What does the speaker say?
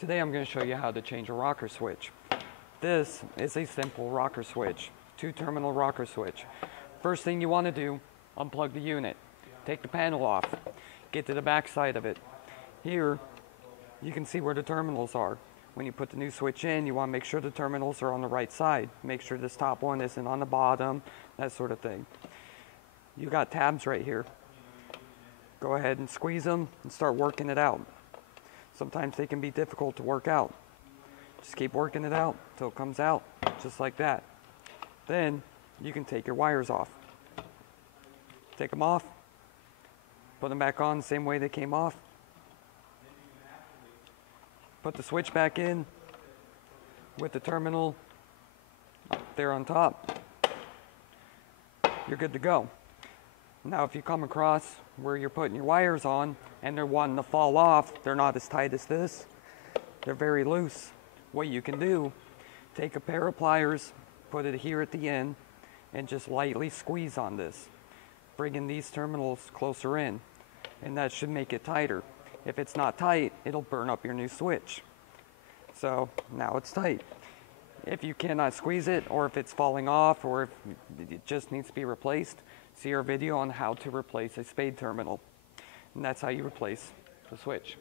Today I'm going to show you how to change a rocker switch. This is a simple rocker switch, 2-terminal rocker switch. First thing you want to do, unplug the unit. Take the panel off. Get to the back side of it. Here, you can see where the terminals are. When you put the new switch in, you want to make sure the terminals are on the right side. Make sure this top one isn't on the bottom, that sort of thing. You got tabs right here. Go ahead and squeeze them and start working it out. Sometimes they can be difficult to work out. Just keep working it out until it comes out, just like that. Then you can take your wires off. Take them off, put them back on the same way they came off. Put the switch back in with the terminal up there on top. You're good to go. Now if you come across where you're putting your wires on and they're wanting to fall off, they're not as tight as this, they're very loose. What you can do, take a pair of pliers, put it here at the end, and just lightly squeeze on this, bringing these terminals closer in, and that should make it tighter. If it's not tight, it'll burn up your new switch. So now it's tight. If you cannot squeeze it, or if it's falling off, or if it just needs to be replaced, see our video on how to replace a spade terminal. And that's how you replace the switch.